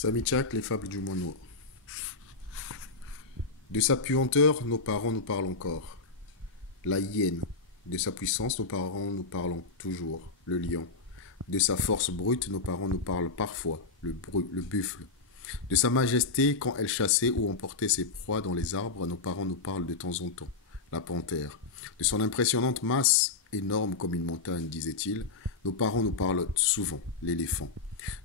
Samichak, les fables du moineau. De sa puanteur, nos parents nous parlent encore. La hyène. De sa puissance, nos parents nous parlent toujours. Le lion. De sa force brute, nos parents nous parlent parfois. Le buffle. De sa majesté, quand elle chassait ou emportait ses proies dans les arbres, nos parents nous parlent de temps en temps. La panthère. De son impressionnante masse, énorme comme une montagne, disait-il, nos parents nous parlent souvent. L'éléphant.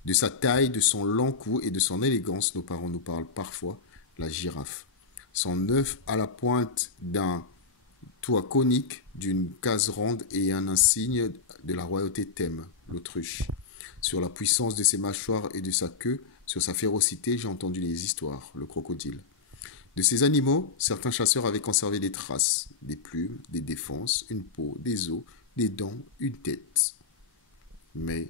De sa taille, de son long cou et de son élégance, nos parents nous parlent parfois. La girafe. Son œuf à la pointe d'un toit conique, d'une case ronde et un insigne de la royauté thème, l'autruche. Sur la puissance de ses mâchoires et de sa queue, sur sa férocité, j'ai entendu les histoires, le crocodile. De ces animaux, certains chasseurs avaient conservé des traces, des plumes, des défenses, une peau, des os, des dents, une tête. Mais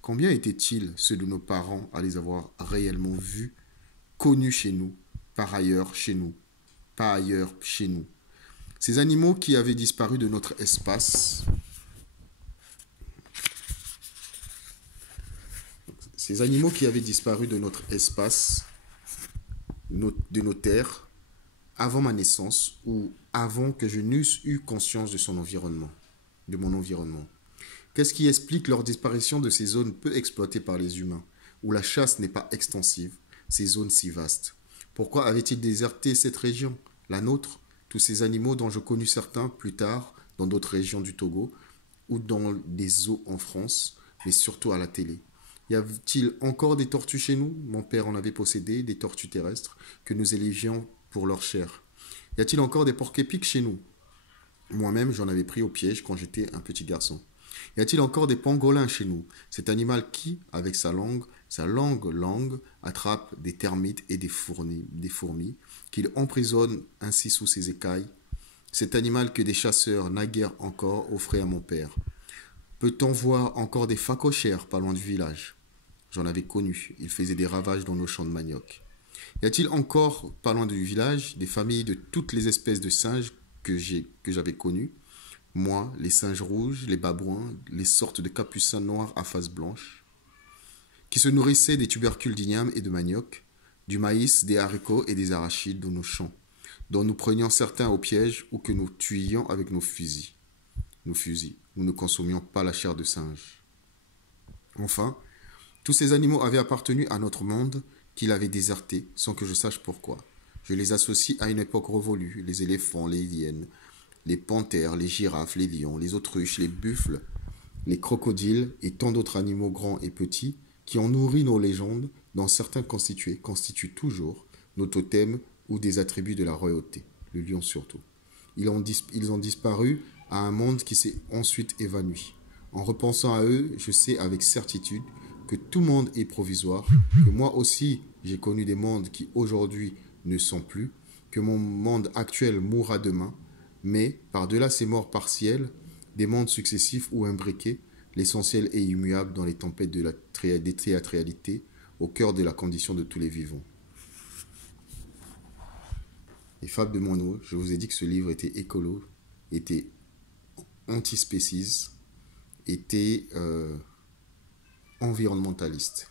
combien étaient-ils ceux de nos parents à les avoir réellement vus, connus chez nous, par ailleurs chez nous, pas ailleurs chez nous? Ces animaux qui avaient disparu de notre espace, ces animaux qui avaient disparu de notre espace, de nos terres, avant ma naissance ou avant que je n'eusse eu conscience de son environnement, de mon environnement. Qu'est-ce qui explique leur disparition de ces zones peu exploitées par les humains, où la chasse n'est pas extensive, ces zones si vastes? Pourquoi avaient-ils déserté cette région, la nôtre, tous ces animaux dont je connus certains plus tard dans d'autres régions du Togo ou dans des zoos en France, mais surtout à la télé? Y a-t-il encore des tortues chez nous? Mon père en avait possédé, des tortues terrestres, que nous élevions pour leur chair. Y a-t-il encore des porcs-épics chez nous? Moi-même, j'en avais pris au piège quand j'étais un petit garçon. Y a-t-il encore des pangolins chez nous? Cet animal qui, avec sa longue, attrape des termites et des fourmis, qu'il emprisonne ainsi sous ses écailles. Cet animal que des chasseurs, naguère encore, offraient à mon père. Peut-on voir encore des phacochères pas loin du village? J'en avais connu, ils faisaient des ravages dans nos champs de manioc. Y a-t-il encore, pas loin du village, des familles de toutes les espèces de singes que j'avais connues? Moi, les singes rouges, les babouins, les sortes de capucins noirs à face blanche, qui se nourrissaient des tubercules d'igname et de manioc, du maïs, des haricots et des arachides dans nos champs, dont nous prenions certains au piège ou que nous tuions avec nos fusils. Nous ne consommions pas la chair de singe. Enfin, tous ces animaux avaient appartenu à notre monde qu'il avait déserté sans que je sache pourquoi. Je les associe à une époque révolue, les éléphants, les hyènes, les panthères, les girafes, les lions, les autruches, les buffles, les crocodiles et tant d'autres animaux grands et petits qui ont nourri nos légendes, dont certains constituent toujours nos totems ou des attributs de la royauté, le lion surtout. Ils ont disparu à un monde qui s'est ensuite évanoui. En repensant à eux, je sais avec certitude que tout monde est provisoire, que moi aussi j'ai connu des mondes qui aujourd'hui ne sont plus, que mon monde actuel mourra demain, mais par-delà ces morts partielles, des mondes successifs ou imbriqués, l'essentiel est immuable dans les tempêtes des théâtralités, au cœur de la condition de tous les vivants. Les fables de Moineau, je vous ai dit que ce livre était écolo, était antispéciste, était environnementaliste.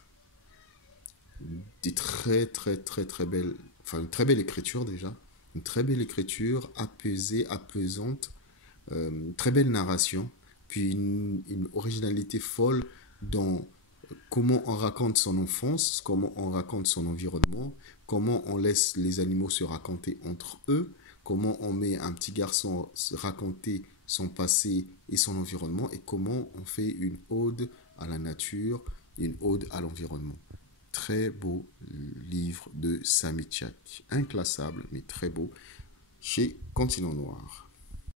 Des très belles, une très belle écriture déjà, une très belle écriture, apaisée, apaisante, très belle narration, puis une originalité folle dans comment on raconte son enfance, comment on raconte son environnement, comment on laisse les animaux se raconter entre eux, comment on met un petit garçon raconter son passé et son environnement, et comment on fait une ode à la nature, une ode à l'environnement. Très beau livre de Samichak, inclassable mais très beau, chez Continent Noir.